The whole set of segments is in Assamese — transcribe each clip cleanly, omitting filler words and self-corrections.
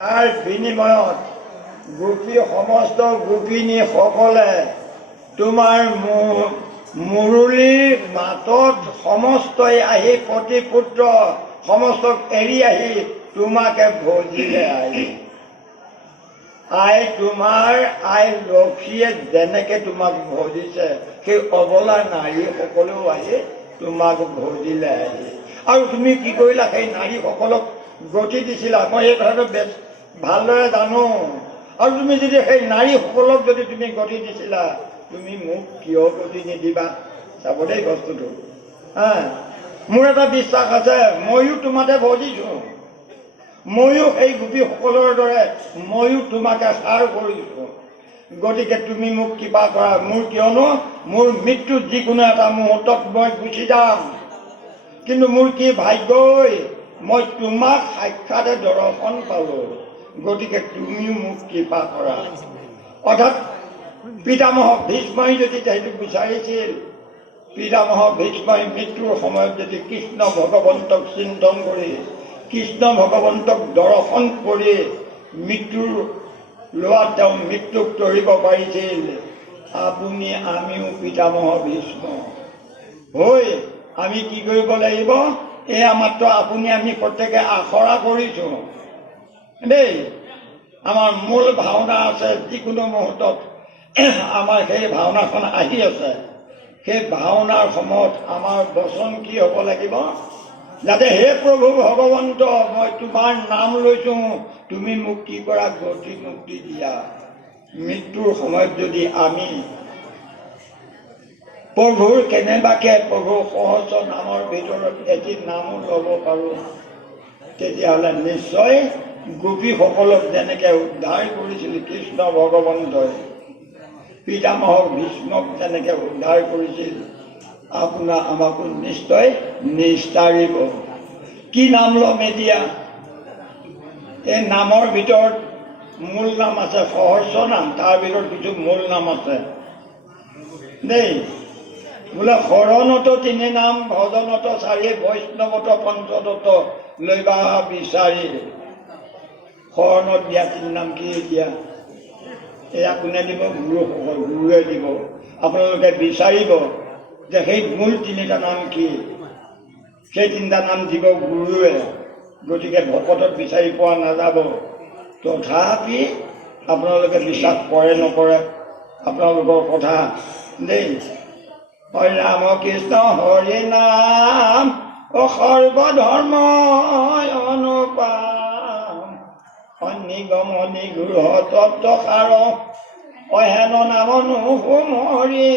তাৰ বিনিময়ত গোপী সমস্ত গোপিনী সকলে তোমাৰ মুৰুলীৰ মাতত সমস্তই আহি পতি পুত্ৰ সমস্তক এৰি আহি তোমাকে ভজিলে। আই তোমাৰ আই লক্ষীয়ে যেনেকে তোমাক ভজিছে সেই অবলা নাৰীসকলেও আহি তোমাক ভজিলে আৰু তুমি কি কৰিলা? সেই নাৰীসকলক গতি দিছিলা। মই এই কথাটো বেছ ভালদৰে জানো। আৰু তুমি যদি সেই নাৰীসকলক যদি তুমি গতি দিছিলা, তুমি মোক কিয় গতি নিদিবা? চাব দেই বস্তুটো। মোৰ এটা বিশ্বাস আছে, ময়ো তোমাতে ভজিছো, ময়ো সেই গোপীসকলৰ দৰে ময়ো তোমাকে সাৰ কৰিছো। গতিকে তুমি মোক কৃপা কৰা। মোৰ কিয়নো মোৰ মৃত্যু যিকোনো এটা মুহূৰ্তত মই গুচি যাম, কিন্তু মোৰ কি ভাগ্যই মই তোমাক সাক্ষাতে দৰ্শন পালো। গতিকে তুমিও মোক কৃপা কৰা। অৰ্থাৎ পিতামহ ভীষ্মই যদি সেইটো বিচাৰিছিল, পিতামহ ভীষ্মই মৃত্যুৰ সময়ত যদি কৃষ্ণ ভগৱন্তক চিন্তন কৰি কৃষ্ণ ভগৱন্তক দৰ্শন কৰি মৃত্যুৰ লোৱাত তেওঁ মৃত্যুক তৰিব পাৰিছিল, আপুনি আমিও পিতামহ ভীষ্ম হৈ আমি কি কৰিব লাগিব? এয়া মাত্ৰ আপুনি আমি প্ৰত্যেকে আখৰা কৰিছো দেই। আমাৰ মূল ভাওনা আছে, যিকোনো মুহূৰ্তত আমাৰ সেই ভাওনাখন আহি আছে। সেই ভাওনাৰ সময়ত আমাৰ বচন কি হ'ব লাগিব? যাতে হে প্ৰভু ভগৱন্ত, মই তোমাৰ নাম লৈছো, তুমি মোক কি কৰা? গতি মুক্তি দিয়া। মৃত্যুৰ সময়ত যদি আমি প্ৰভুৰ কেনেবাকে প্ৰভুৰ সহস্ৰ নামৰ ভিতৰত এটি নামো ল'ব পাৰো, তেতিয়াহ'লে নিশ্চয় গোপীসকলক যেনেকে উদ্ধাৰ কৰিছিল কৃষ্ণ ভগৱন্তই, পিতামহ ভীষ্মক যেনেকে উদ্ধাৰ কৰিছিল, আপোনাৰ আমাকো নিশ্চয় নিস্তাৰিব। কি নাম ল'ম এতিয়া? এই নামৰ ভিতৰত মূল নাম আছে, সহস্ৰ নাম, তাৰ ভিতৰত কিছু মূল নাম আছে দেই। বোলে শৰণত তিনি নাম, ভজনত চাৰি, বৈষ্ণৱত পঞ্চদত লৈবা বিচাৰি। শৰণত দিয়া তিনি নাম কি এতিয়া? এয়া কোনে দিব? গুৰুসকল, গুৰুৱে দিব। আপোনালোকে বিচাৰিব যে সেই মূল তিনিটা নাম কি, সেই তিনিটা নাম দিব গুৰুৱে। গতিকে ভকতত বিচাৰি পোৱা নাযাব। তথাপি আপোনালোকে বিশ্বাস কৰে নকৰে আপোনালোকৰ কথা দেই। হৰি ৰাম কৃষ্ণ হৰি নাম সৰ্বধৰ্ম অনুপাম, নিগম নিগৃহ তত্ত্ব সাৰ, অহেন নাম নুশুমৰি,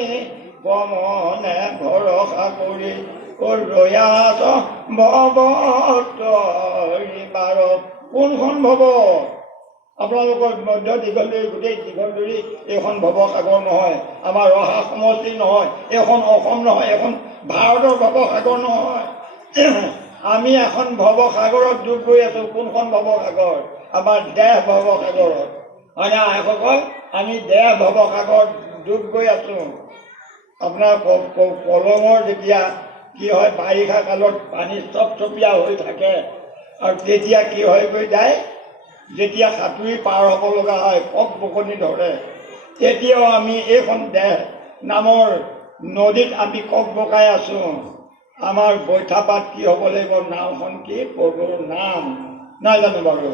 কমনে ভৰসা কৰি ৰয়াস ভৱতৰিবাৰ। কোনখন ভৱ? আপোনালোকৰ মধ্য দীঘলদৰী, গোটেই দীঘলদৰী এইখন ভৱসাগৰ নহয়, আমাৰ ৰহা সমষ্টি নহয়, এইখন অসম নহয়, এইখন ভাৰতৰ ভৱসাগৰ নহয়। আমি এখন ভৱসাগৰত ডুব গৈ আছো। কোনখন ভৱসাগৰ? আমাৰ দেহ ভৱসাগৰত। হয়নে আইসকল? আমি দেহ ভৱসাগৰত ডুব গৈ আছো। আপোনাৰ কলঙৰ যেতিয়া কি হয়, বাৰিষা কালত পানী চপচপীয়া হৈ থাকে আৰু তেতিয়া কি হৈ গৈ যায়, যেতিয়া সাঁতুৰি পাৰ হ'ব লগা হয়, কক বকনি ধৰে, তেতিয়াও আমি এইখন দেহ নামৰ নদীত আমি কক বকাই আছো। আমাৰ বৈঠাপাত কি হ'ব লাগিব? নাওখন কি? প্ৰভুৰ নাম, নাই জানো বাৰু?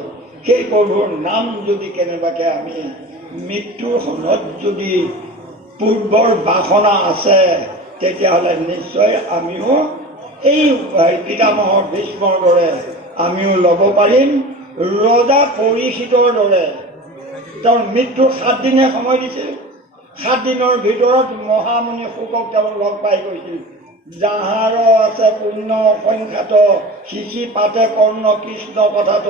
সেই প্ৰভুৰ নাম যদি কেনেবাকে আমি মৃত্যুৰ সময়ত যদি পূৰ্বৰ বাসনা আছে, তেতিয়াহ'লে নিশ্চয় আমিও এই পিতামহৰ ভীষ্মৰ দৰে আমিও ল'ব পাৰিম। ৰজা পৰীক্ষিতৰ দৰে তেওঁৰ মৃত্যুৰ 7 দিনহে সময় দিছিল। 7 দিনৰ ভিতৰত মহামুনি শুকক তেওঁ লগ পাই গৈছিল। যাহাৰ আছে পুণ্য অসংখ্যাত, শিশি পাতে কৰ্ণ কৃষ্ণ কথাত।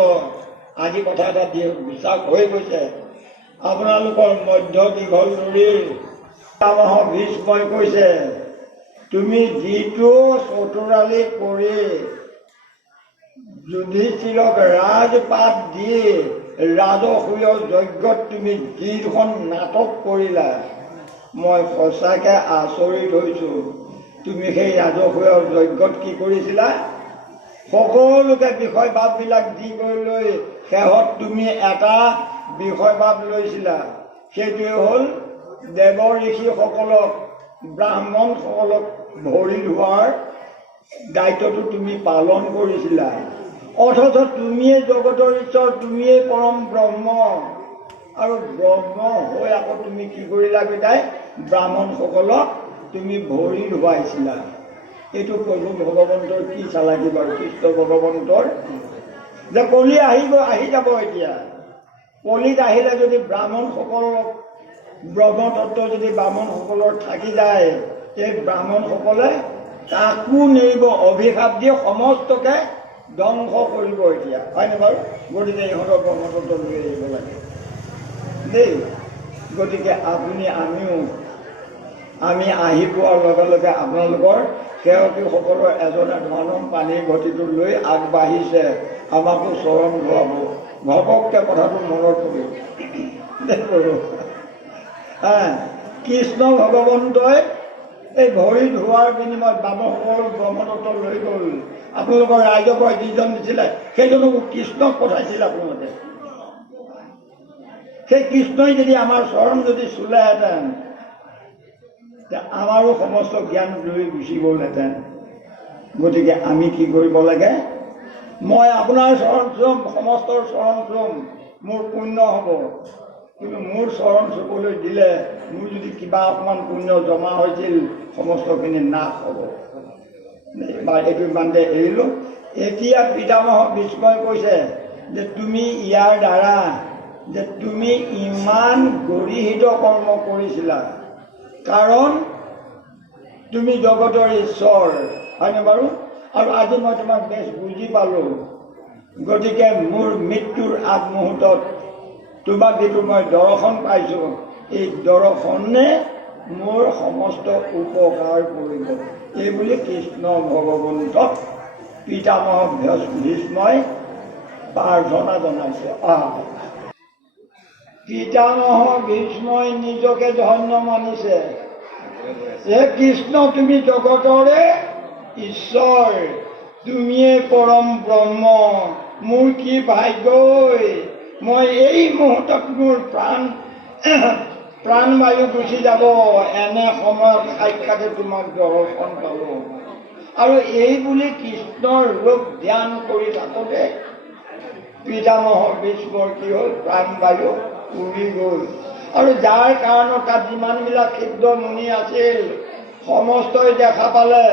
আজি কথা এটা বিশ্বাস হৈ গৈছে। আপোনালোকৰ মধ্য দীঘলদৰীৰ পিতামহ ভীষ্মই কৈছে, তুমি যিটো চতুৰালি কৰি যুধিষ্ঠিৰক ৰাজপাত দি ৰাজসূয় যজ্ঞত তুমি যিখন নাটক কৰিলা, মই সঁচাকে আচৰিত হৈছো। তুমি সেই ৰাজসূয় যজ্ঞত কি কৰিছিলা? সকলোকে বিষয় ভাৱবিলাক দি গৈ লৈ শেহত তুমি এটা বিষয়বাদ লৈছিলা, সেইটোৱে হ'ল দেৱ ঋষিসকলক ব্ৰাহ্মণসকলক ভৰি ধোৱাৰ দায়িত্বটো তুমি পালন কৰিছিলা। অথচ তুমিয়ে জগতৰ ঈশ্বৰ, তুমিয়ে পৰম ব্ৰহ্ম, আৰু ব্ৰহ্ম হৈ আকৌ তুমি কি কৰিলা বিদায় ব্ৰাহ্মণসকলক তুমি ভৰি ধুৱাইছিলা। এইটো প্ৰভু ভগৱন্তৰ কি চালাকি বাৰু, কৃষ্ণ ভগৱন্তৰ। যে কলি আহি যাব এতিয়া, কলিত আহিলে যদি ব্ৰাহ্মণসকলক ব্ৰহ্মতত্ত্ব যদি ব্ৰাহ্মণসকলৰ থাকি যায়, এই ব্ৰাহ্মণসকলে কাকো নেৰিব, অভিশাপ দিয়ে সমস্তকে ধ্বংস কৰিব এতিয়া, হয়নে বাৰু? গতিকে ইহঁতৰ ব্ৰহ্মতত্ত্ব লৈ আহিব লাগে দেই। গতিকে আমি আহি পোৱাৰ লগে লগে আপোনালোকৰ সেৱকীসকলৰ এজনে ধনম পানীৰ ঘটিটো লৈ আগবাঢ়িছে আমাকো চৰণ ধুৱাব। ঘপককৈ কথাটো মনত পৰিল কৃষ্ণ ভগৱন্তই এই ভৰি ধোৱাৰ বিনিময়ত বামসকলক ব্ৰহ্মতত্ত্ব লৈ গ'ল। আপোনালোকৰ ৰাইজৰ পৰা যিজন দিছিলে সেইজনকো কৃষ্ণক পঠাইছিল আপোনালোকে। সেই কৃষ্ণই যদি আমাৰ চৰণ যদি চুলেহেঁতেন, আমাৰো সমস্ত জ্ঞান লৈ গুচি গ'লহেঁতেন। গতিকে আমি কি কৰিব লাগে? মই আপোনাৰ চৰণ চুম, সমস্তৰ চৰণ চুম, মোৰ পুণ্য হ'ব। কিন্তু মোৰ চৰণ চুবলৈ দিলে মোৰ যদি কিবা অকণমান পুণ্য জমা হৈছিল সমস্তখিনি নাশ হ'ব। বা এইটো ইমানতে এৰিলোঁ। এতিয়া পিতামহ ভীষ্মই কৈছে যে তুমি ইয়াৰ দ্বাৰা যে তুমি ইমান গৰিহিত কৰ্ম কৰিছিলা, কাৰণ তুমি জগতৰ ঈশ্বৰ, হয়নে বাৰু? আৰু আজি মই তোমাক বেছ বুজি পালোঁ। গতিকে মোৰ মৃত্যুৰ আগমুহূৰ্তত তোমাক যিটো মই দৰ্শন পাইছোঁ, এই দৰ্শনে মোৰ সমস্ত উপকাৰ কৰিব। এইবুলি কৃষ্ণ ভগৱন্তক পিতামহ ভীষ্মই প্ৰাৰ্থনা জনাইছে। পিতামহ ভীষ্মই নিজকে ধন্য মানিছে যে কৃষ্ণ তুমি জগতৰে ঈশ্বৰ, তুমিয়ে পৰম ব্ৰহ্ম। মোৰ কি ভাগ্যই, মই এই মুহূৰ্তত মোৰ প্ৰাণবায়ু গুচি যাব, এনে সময়ত সাক্ষাতে তোমাক দৰ্শন পালোঁ। আৰু এই বুলি কৃষ্ণৰ ৰূপ ধ্যান কৰি থাকোঁতে পিতামহ ভীষ্মৰ কি হ'ল, প্ৰাণবায়ু উৰি গ'ল। আৰু যাৰ কাৰণত তাত যিমানবিলাক সিদ্ধ মুনি আছিল সমস্তই দেখা পালে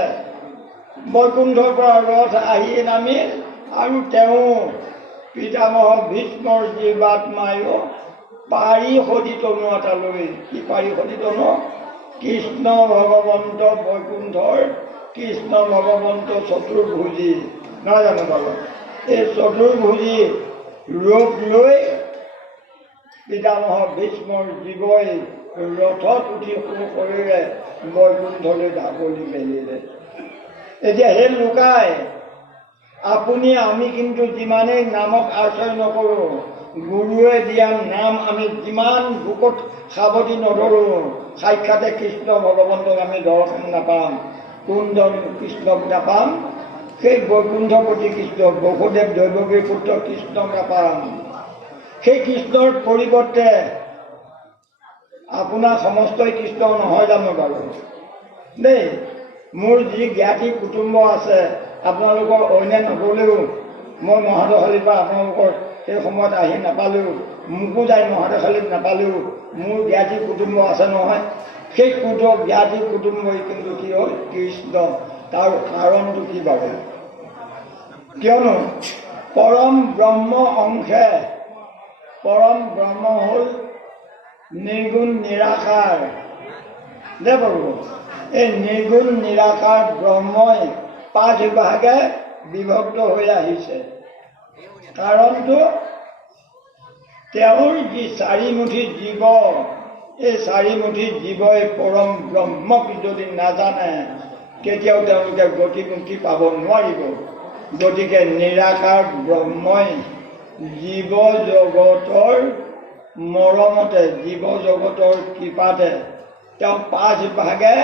বৈকুণ্ঠৰ পৰা ৰথ আহি নামিল, আৰু তেওঁ পিতামহ ভীষ্মৰ জীৱাত্মায়ো পাৰি সদি তনু এটা লৈ, কি পাৰি সদি তনু? কৃষ্ণ ভগৱন্ত বৈকুণ্ঠৰ কৃষ্ণ ভগৱন্ত চতুৰ্ভুজী, নহয় জানো বাৰু? এই চতুৰ্ভুজী ৰূপ লৈ পিতামহ ভীষ্মৰ জীৱই ৰথত উঠি শৰীৰে বৈকুণ্ঠলৈ ঢাপলি মেলিলে। এতিয়া সেই লুকাই আপুনি আমি কিন্তু যিমানেই নামক আশ্ৰয় নকৰোঁ, গুৰুৱে দিয়া নাম আমি যিমান বুকত সাৱটি নধৰোঁ, সাক্ষাতে কৃষ্ণ ভগৱন্তক আমি দৰ্শন নাপাম। কোনজন কৃষ্ণক নাপাম? সেই বৈকুণ্ঠপতি কৃষ্ণ, বসুদেৱ দৈৱকীৰ পুত্ৰ কৃষ্ণক নাপাম। সেই কৃষ্ণৰ পৰিৱৰ্তে আপোনাৰ সমস্তই কৃষ্ণ নহয় জানো বাৰু দেই? মোৰ যি জ্ঞাতি কুটুম্ব আছে, আপোনালোকৰ অন্য নগ'লেও মই মহাদেশালীৰ পৰা আপোনালোকৰ সেই সময়ত আহি নাপালেও, মোকো যাই মহাদেশালীত নাপালেও মোৰ জ্ঞাতি কুটুম্ব আছে নহয়। সেই জ্ঞাতি কুটুম্বই কিন্তু কি হ'ল? কৃষ্ণ। তাৰ কাৰণটো কি বাৰু? কিয়নো পৰম ব্ৰহ্ম অংশে, পৰম ব্ৰহ্ম হ'ল নিৰ্গুণ নিৰাকাৰ দে বাৰু। এই নিৰ্গুণ নিৰাকাৰ ব্ৰহ্মই 5 ভাগে বিভক্ত হৈ আহিছে। কাৰণটো তেওঁৰ যি 4 মুঠি জীৱ, এই 4 মুঠি জীৱই পৰম ব্ৰহ্মক যদি নাজানে কেতিয়াও তেওঁলোকে গতি মুক্তি পাব নোৱাৰিব। গতিকে নিৰাকাৰ ব্ৰহ্মই জীৱ জগতৰ মৰমতে, জীৱ জগতৰ কৃপাতে তেওঁ 5 ভাগে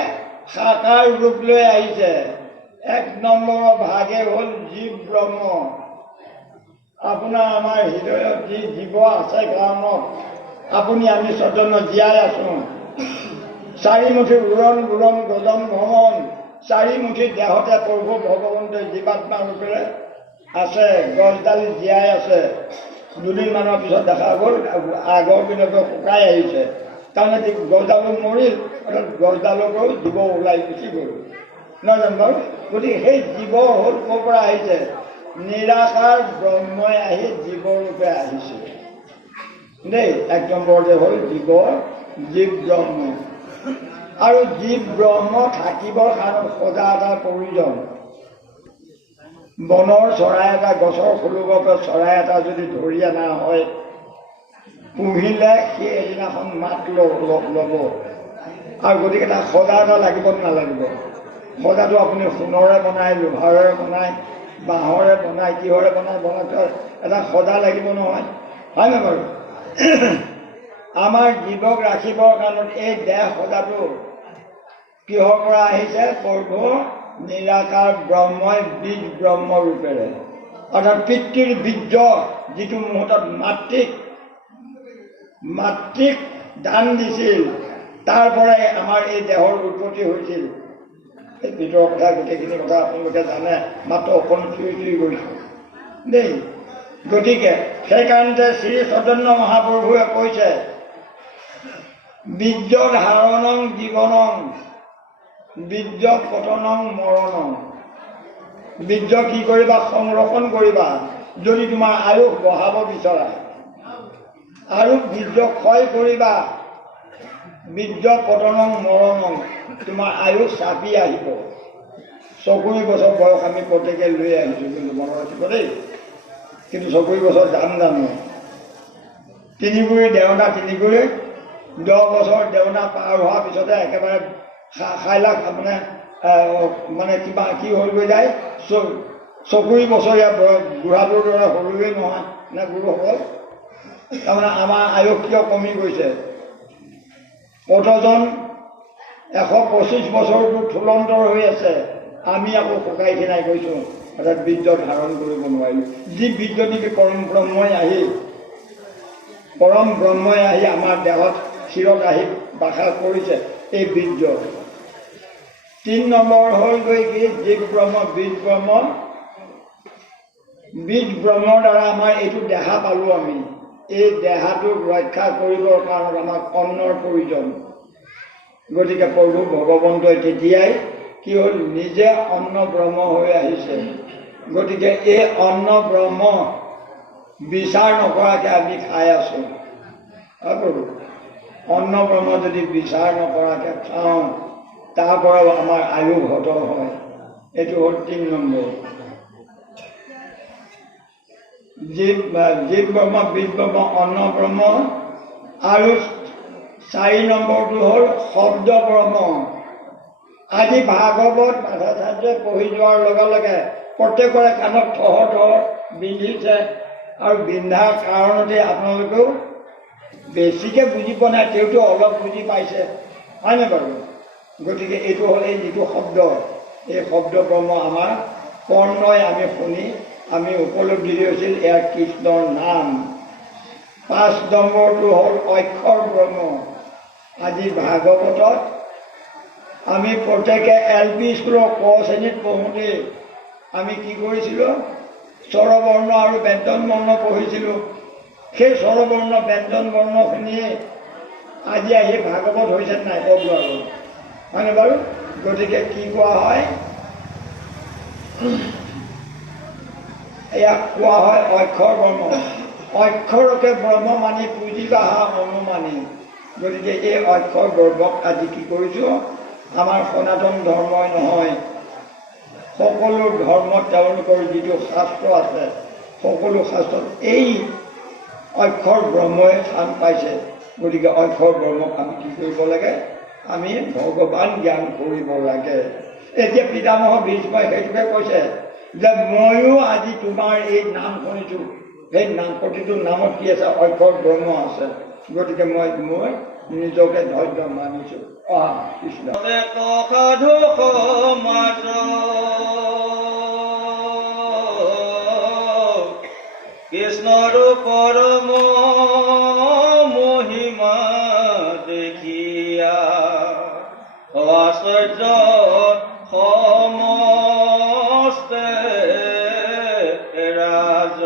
সাকাৰ ৰূপ লৈ আহিছে। 1 নম্বৰৰ ভাগে হ'ল জীৱ ব্ৰহ্ম, আপোনাৰ আমাৰ হৃদয়ত যি জীৱ আছে কাৰণত আপুনি আমি স্বজন্য জীয়াই আছোঁ। চাৰিমুঠি উৰণ গুৰণ গজন ভ্ৰমণ চাৰিমুঠি দেহতে প্ৰভু ভগৱন্তই জীৱাত্মা ৰূপেৰে আছে, গছডাল জীয়াই আছে। দুদিনমানৰ পিছত দেখা গ'ল আগৰ দিনতো শুকাই আহিছে, তাৰমানে গছডালো মৰিল, অৰ্থাৎ গছডালকো জীৱ ওলাই গুচি গ'ল, নহয় জানো বাৰু? গতিকে সেই জীৱ হ'ল ক'ৰ পৰা আহিছে? নিৰাকাৰ ব্ৰহ্মই আহি জীৱৰূপে আহিছে দেই। এক নম্বৰতে হ'ল জীৱ ব্ৰহ্ম। আৰু জীৱ ব্ৰহ্ম থাকিবৰ কাৰণে সজা এটাৰ প্ৰয়োজন। বনৰ চৰাই এটা, গছৰ ফুলগৰ পৰা চৰাই এটা যদি ধৰি অনা হয়, পুহিলে সি এদিনাখন মাত ল'ব। আৰু গতিকে তাক সজা এটা লাগিব নালাগিব? সজাটো আপুনি সোণৰে বনায়, লোহাৰে বনায়, বাঁহৰে বনায়, কিহৰে বনায় এটা সজা লাগিব নহয়, হয় নহয় বাৰু? আমাৰ জীৱক ৰাখিবৰ কাৰণত এই দেহ সজাটো কিহৰ পৰা আহিছে? প্ৰভু নিৰাকাৰ ব্ৰহ্মই বীজ ব্ৰহ্ম ৰূপেৰে, অৰ্থাৎ পিতৃৰ বীৰ্য যিটো মুহূৰ্তত মাতৃক দান দিছিল, তাৰ পৰাই আমাৰ এই দেহৰ উৎপত্তি হৈছিল। এই ভিতৰৰ কথা গোটেইখিনি কথা আপোনালোকে জানে, মাত্ৰ অকণ চুই গৈছোঁ দেই। গতিকে সেইকাৰণতে শ্ৰী চৈতন্য মহাপ্ৰভুৱে কৈছে, বীৰ্য ধাৰণং জীৱনং বীৰ্য পতনং মৰণং। বীৰ্য কি কৰিবা? সংৰক্ষণ কৰিবা যদি তোমাৰ আয়ুস বঢ়াব বিচৰা, আৰু বীৰ্য ক্ষয় কৰিবা। বীৰ্য পতনং মৰণং, তোমাৰ আয়ুস চাপি আহিব। 40 বছৰ বয়স আমি প্ৰত্যেকে লৈ আহিছোঁ, কিন্তু মনত ৰাখিব দেই। কিন্তু 40 বছৰ জানো 3 গুৰি দেওনা 3 গুৰি 10 বছৰ দেওনা পাৰ হোৱাৰ পিছতে একেবাৰে 6 লাখ মানে কিবা কি হৈ যায়, 40 বছৰীয়া বুঢ়াটোৰ দৰে সৰুৱেই নহয় নে গুৰুসকল? তাৰমানে আমাৰ আয়ুস কিয় কমি গৈছে? কতজন 125 বছৰটো থুলন্তৰ হৈ আছে, আমি আকৌ শুকাই খিনাই গৈছোঁ, অৰ্থাৎ বীৰ্য ধাৰণ কৰিব নোৱাৰিলোঁ। যি বীৰ্য নেকি পৰম ব্ৰহ্মই আহি আমাৰ দেহত শিৰত আহি বাসা কৰিছে, এই বীৰ্য। 3 নম্বৰ হ'ল গৈ কি? জীৱ ব্ৰহ্ম, বীজ ব্ৰহ্ম। বীজ ব্ৰহ্মৰ দ্বাৰা আমাৰ এইটো দেহা পালোঁ আমি। এই দেহাটোক ৰক্ষা কৰিবৰ কাৰণে আমাক অন্নৰ প্ৰয়োজন। গতিকে প্ৰভু ভগৱন্তই তেতিয়াই কি হ'ল? নিজে অন্ন ব্ৰহ্ম হৈ আহিছে। গতিকে এই অন্ন ব্ৰহ্ম বিচাৰ নকৰাকৈ আমি খাই আছোঁ। অন্ন ব্ৰহ্ম যদি বিচাৰ নকৰাকৈ খাওঁ, তাৰ পৰাও আমাৰ আয়ু ঘট হয়। এইটো হ'ল 3 নম্বৰ। জীৱ ব্ৰহ্ম, বীজ ব্ৰহ্ম, অন্ন ব্ৰহ্ম। আৰু 4 নম্বৰটো হ'ল শব্দ ব্ৰহ্ম। আজি ভাগৱত মাধৱাচাৰ্যই পঢ়ি যোৱাৰ লগে লগে প্ৰত্যেকৰে কাণত ঠহ বিন্ধিছে, আৰু বিন্ধাৰ কাৰণতে আপোনালোকেও বেছিকৈ বুজি পোৱা নাই, তেওঁতো অলপ বুজি পাইছে, হয়নে বাৰু? গতিকে এইটো হ'ল এই যিটো শব্দ, এই শব্দ ব্ৰহ্ম আমাৰ কৰ্ণই আমি শুনি আমি উপলব্ধি হৈছিল এয়া কৃষ্ণৰ নাম। 5 নম্বৰটো হ'ল অক্ষৰ ব্ৰহ্ম। আজি ভাগৱতত আমি প্ৰত্যেকে LP স্কুলৰ ক শ্ৰেণীত পঢ়োঁতে আমি কি কৰিছিলোঁ? স্বৰবৰ্ণ আৰু ব্যঞ্জন বৰ্ণ পঢ়িছিলোঁ। সেই স্বৰবৰ্ণ ব্যঞ্জন বৰ্ণখিনিয়ে আজি আহি ভাগৱত হৈছে নাই কওক বাৰু, হয়নে বাৰু? গতিকে কি কোৱা হয়? ইয়াক কোৱা হয় অক্ষৰ ব্ৰহ্ম। অক্ষৰকে ব্ৰহ্ম মানি পুজিবা অনুমানি। গতিকে এই অক্ষৰ ব্ৰহ্মক আজি কি কৰিছোঁ? আমাৰ সনাতন ধৰ্মই নহয়, সকলো ধৰ্মত তেওঁলোকৰ যিটো শাস্ত্ৰ আছে, সকলো শাস্ত্ৰত এই অক্ষৰ ব্ৰহ্মই স্থান পাইছে। গতিকে অক্ষৰ ব্ৰহ্মক আমি কি কৰিব লাগে? আমি ভগৱান জ্ঞান কৰিব লাগে। এতিয়া পিতামহ ভীষ্মই সেইটোকে কৈছে যে ময়ো আজি তোমাৰ এই নাম শুনিছোঁ, সেই নাম প্ৰতিটো নামত কি আছে? অক্ষৰ ব্ৰহ্ম আছে। গতিকে মই নিজকে ধৈৰ্য মানিছোঁ। কৃষ্ণ কৃষ্ণৰ পৰম মহিমা দেখিয়া আশ্চৰ্য সমস্তে ৰাজ